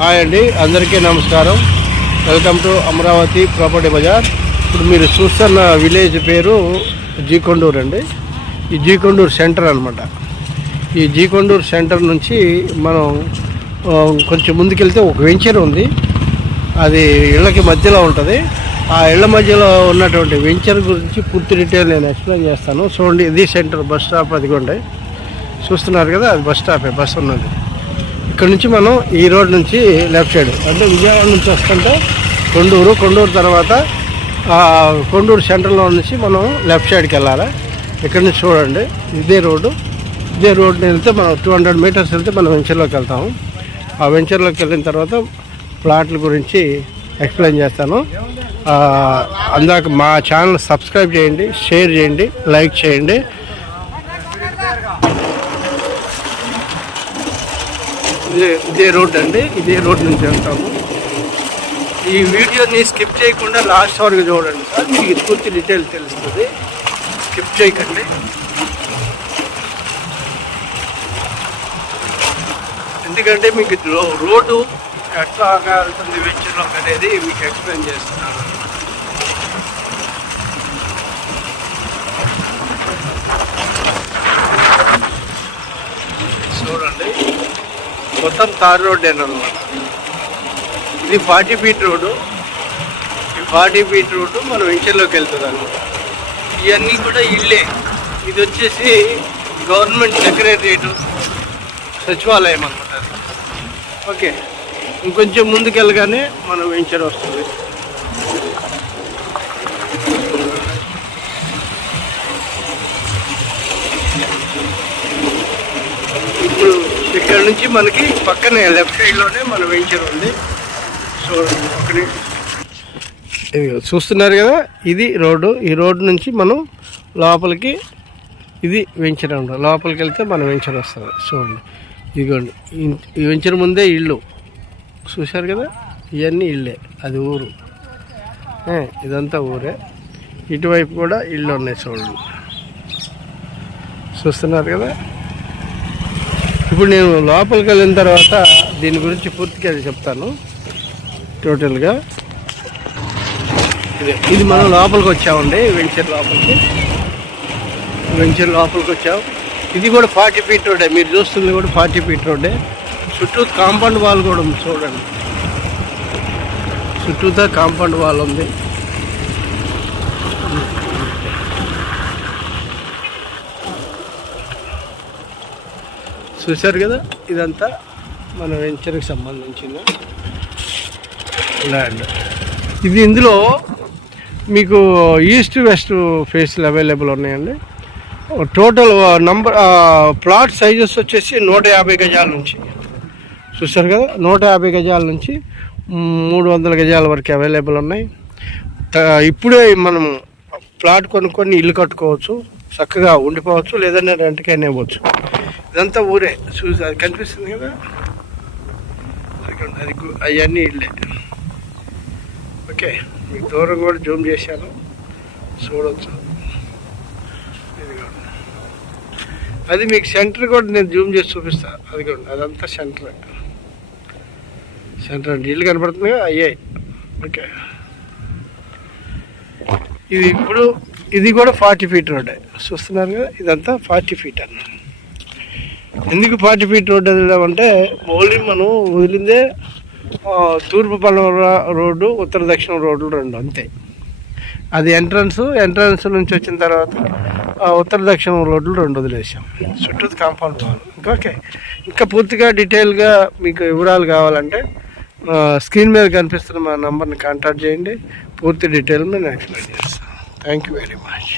Hi అండి, అందరికీ నమస్కారం. Welcome to Amaravati Property Bazaar. ఇప్పుడు మీరు చూస్తున్న విలేజ్ పేరు జీకొండూరు అండి. ఈ జీకొండూరు సెంటర్ అనమాట. ఈ జీకొండూరు సెంటర్ నుంచి మనం కొంచెం ముందుకెళ్తే ఒక వెంచర్ ఉంది. అది ఇళ్ళకి మధ్యలో ఉంటుంది. ఆ ఇళ్ళ మధ్యలో ఉన్నటువంటి వెంచర్ గురించి పూర్తి డీటెయిల్ నేను ఎక్స్ప్లెయిన్ చేస్తాను. చూడండి, ఇది సెంటర్ బస్ స్టాప్. అదిగోండి, చూస్తున్నారు కదా, అది బస్ స్టాపే. బస్ ఉన్నది. ఇక్కడ నుంచి మనం ఈ రోడ్ నుంచి లెఫ్ట్ సైడ్ అంటే విజయవాడ నుంచి వస్తుంటే కొండూరు తర్వాత కొండూరు సెంటర్లో నుంచి మనం లెఫ్ట్ సైడ్కి వెళ్ళాలి. ఇక్కడ నుంచి చూడండి, ఇదే రోడ్డు వెళ్తే మనం 200 మీటర్స్ వెళ్తే మనం వెంచర్లోకి వెళ్తాము. ఆ వెంచర్లోకి వెళ్ళిన తర్వాత ప్లాట్ల గురించి ఎక్స్ప్లెయిన్ చేస్తాను. అందాక మా ఛానల్ సబ్స్క్రైబ్ చేయండి, షేర్ చేయండి, లైక్ చేయండి. ఇదే రోడ్ అండి. ఇదే రోడ్ నుంచి వెళ్తాము. ఈ వీడియోని స్కిప్ చేయకుండా లాస్ట్ వరకు చూడండి సార్, మీకు పూర్తి డీటెయిల్ తెలుస్తుంది. స్కిప్ చేయకండి. ఎందుకంటే మీకు రోడ్డు ఎట్లా వెళ్తుంది వెంచర్లో అనేది మీకు ఎక్స్ప్లెయిన్ చేస్తున్నాను. చూడండి, మొత్తం తార్ రోడ్ అనమాట. ఇది 40 ఫీట్ రోడ్డు. ఈ 40 ఫీట్ రోడ్డు మనం వెంచర్లోకి వెళ్తుంది అనమాట. ఇవన్నీ కూడా ఇల్లే. ఇది వచ్చేసి గవర్నమెంట్ సెక్రటరియట్, సచివాలయం అనమాట. ఓకే, ఇంకొంచెం ముందుకు వెళ్ళగానే మనం వెంచర్ వస్తుంది. ఇప్పుడు ఇక్కడ నుంచి మనకి పక్కనే లెఫ్ట్ సైడ్లోనే మన వెంచర్ ఉంది. సో ఒకటి చూస్తున్నారు కదా, ఇది రోడ్డు. ఈ రోడ్డు నుంచి మనం లోపలికి, ఇది వెంచర్ అనమాట. లోపలికి వెళ్తే మన వెంచర్ వస్తుంది. చూడండి, ఇదిగోండి, ఈ వెంచర్ ముందే ఇల్లు చూశారు కదా, ఇవన్నీ ఇల్లే. అది ఊరు, ఇదంతా ఊరే. ఇటువైపు కూడా ఇల్లు ఉన్నాయి. చూడండి, చూస్తున్నారు కదా. ఇప్పుడు నేను లోపలికి వెళ్ళిన తర్వాత దీని గురించి పూర్తిగా చెప్తాను టోటల్గా. ఇది మనం లోపలికి వచ్చామండి, వెంచర్ లోపలికి వచ్చాం. ఇది కూడా 40 ఫీట్ రోడ్డే. మీరు చూస్తుంది కూడా 40 ఫీట్ రోడ్డే. చుట్టూ కాంపౌండ్ వాల్ కూడా ఉంది. చూడండి, చుట్టూతో కాంపౌండ్ వాల్ ఉంది. చూశారు కదా, ఇదంతా మన వెంచర్కి సంబంధించిన ల్యాండ్. ఇది ఇందులో మీకు ఈస్ట్ వెస్ట్ ఫేస్లు అవైలబుల్ ఉన్నాయండి. టోటల్ నంబర్ ప్లాట్ సైజెస్ వచ్చేసి 150 గజాల నుంచి, చూస్తారు కదా, 150 గజాల నుంచి 300 గజాల వరకు అవైలబుల్ ఉన్నాయి. ఇప్పుడే మనం ప్లాట్ కొనుక్కొని ఇల్లు కట్టుకోవచ్చు, చక్కగా ఉండిపోవచ్చు, లేదంటే రెంట్కైనా ఇవ్వచ్చు. ఇదంతా ఊరే. చూసి అది కనిపిస్తుంది కదా, అది అవన్నీ ఇల్లే. ఓకే, మీకు దూరం కూడా జూమ్ చేశాను, చూడవచ్చు. అది మీకు సెంటర్ కూడా నేను జూమ్ చేసి చూపిస్తాను. అది కూడా అదంతా సెంటర్ అంటే ఇల్లు కనపడుతుంది కదా, అయ్యాయి. ఓకే, ఇది ఇప్పుడు ఇది కూడా 40 ఫీట్ రోడ్డే. చూస్తున్నారు కదా, ఇదంతా 40 ఫీట్ అన్న. ఎందుకు 40 ఫీట్ రోడ్డు వదిలామంటే, ఓన్లీ మనం వదిలిందే తూర్పు పడమర రోడ్డు, ఉత్తర దక్షిణ రోడ్లు 2 అంతే. అది ఎంట్రన్స్ నుంచి వచ్చిన తర్వాత ఉత్తర దక్షిణ రోడ్లు 2 వదిలేసాం. చుట్టూ కాంపౌండ్ వాల్. ఓకే, ఇంకా పూర్తిగా డీటెయిల్గా మీకు వివరాలు కావాలంటే స్క్రీన్ మీద కనిపిస్తున్న మా నంబర్ని కాంటాక్ట్ చేయండి. పూర్తి డీటెయిల్ నేను ఎక్స్ప్లెయిన్ చేస్తాను. Thank you very much.